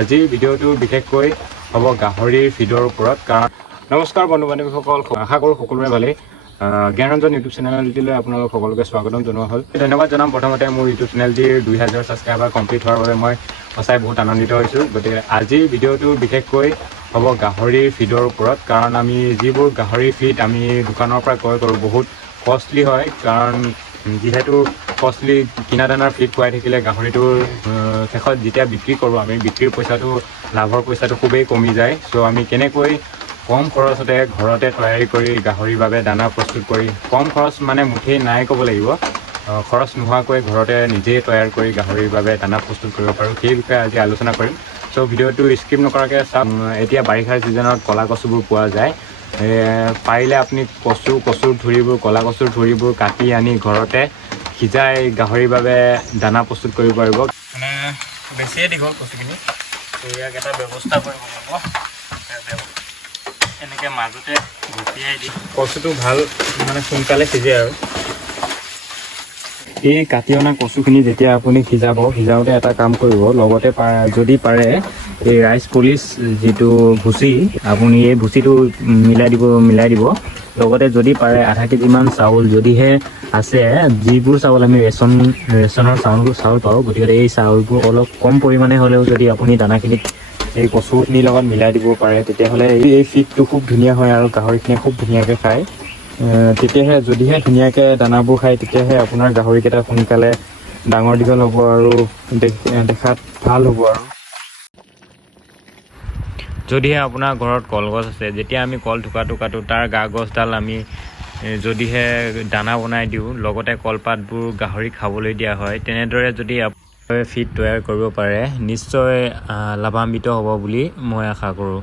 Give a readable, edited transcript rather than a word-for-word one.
আজিৰ ভিডিঅ'টো বিশেষকৈ হ'ব গাহৰিৰ ফিডৰ ওপৰত। কাৰণ নমস্কাৰ বন্ধু বান্ধৱীসকল, আশা কৰোঁ সকলোৰে ভালেই। জ্ঞানৰঞ্জন ইউটিউব চেনেলটিলৈ আপোনালোক সকলোকে স্বাগতম জনোৱা হ'ল। ধন্যবাদ জনাম প্ৰথমতে মোৰ ইউটিউব চেনেলটিৰ 2000 ছাবস্ক্ৰাইবাৰ কমপ্লিট হোৱাৰ বাবে মই সঁচাই বহুত আনন্দিত হৈছোঁ। গতিকে আজিৰ ভিডিঅ'টো বিশেষকৈ হ'ব গাহৰিৰ ফিডৰ ওপৰত। কাৰণ আমি যিবোৰ গাহৰিৰ ফিড আমি দোকানৰ পৰা ক্ৰয় কৰোঁ বহুত কষ্টলি হয়। কাৰণ যিহেতু কষ্টলি কিনা দানাৰ ফিড খুৱাই থাকিলে গাহৰিটোৰ শেষত যেতিয়া বিক্ৰী কৰোঁ আমি বিক্ৰীৰ পইচাটো লাভৰ পইচাটো খুবেই কমি যায়। চ' আমি কেনেকৈ কম খৰচতে ঘৰতে তৈয়াৰী কৰি গাহৰিৰ বাবে দানা প্ৰস্তুত কৰি, কম খৰচ মানে মুঠেই নাই ক'ব লাগিব, খৰচ নোহোৱাকৈ ঘৰতে নিজেই তৈয়াৰ কৰি গাহৰিৰ বাবে দানা প্ৰস্তুত কৰিব পাৰোঁ, সেই বিষয়ে আজি আলোচনা কৰিম। চ' ভিডিঅ'টো স্কিপ নকৰাকৈ চাওক। এতিয়া বাৰিষাৰ ছিজনত ক'লা কচুবোৰ পোৱা যায়। পাৰিলে আপুনি কচুৰ ঠুৰিবোৰ, ক'লা কচুৰ ঠুৰিবোৰ কাটি আনি ঘৰতে সিজাই গাহৰিৰ বাবে দানা প্ৰস্তুত কৰিব পাৰিব। মানে বেছিয়ে দীঘল কচুখিনি, ত' ইয়াক এটা ব্যৱস্থা কৰিব লাগিব। এনেকৈ মাজতে ঘুপিয়াই দি কচুটো ভাল মানে সোনকালে সিজে আৰু। এই কাটি অনা কচুখিনি যেতিয়া আপুনি সিজাওঁতে এটা কাম কৰিব, লগতে যদি পাৰে এই ৰাইচ পলিচ যিটো ভুচি, আপুনি এই ভুচিটো মিলাই দিব। লগতে যদি পাৰে আধা কেজিমান চাউল যদিহে আছে, যিবোৰ চাউল আমি ৰেচনৰ চাউল পাওঁ, গতিকে এই চাউলবোৰ অলপ কম পৰিমাণে হ'লেও যদি আপুনি দানাখিনিত এই কচুখিনিৰ লগত মিলাই দিব পাৰে, তেতিয়াহ'লে এই ফিডটো খুব ধুনীয়া হয় আৰু গাহৰিখিনিয়ে খুব ধুনীয়াকৈ খায়। তেতিয়াহে যদিহে ধুনীয়াকৈ দানাবোৰ খায়, তেতিয়াহে আপোনাৰ গাহৰিকেইটা সোনকালে ডাঙৰ দীঘল হ'ব আৰু দেখাত ভাল হ'ব আৰু। যদিহে আপোনাৰ ঘৰত কলগছ আছে, যেতিয়া আমি কল থোকাটো কাটো তাৰ গা গছডাল আমি যদিহে দানা বনাই দিওঁ, লগতে কলপাতবোৰ গাহৰি খাবলৈ দিয়া হয়, তেনেদৰে যদি ফিড তৈয়াৰ কৰিব পাৰে, নিশ্চয় লাভান্বিত হ'ব বুলি মই আশা কৰোঁ।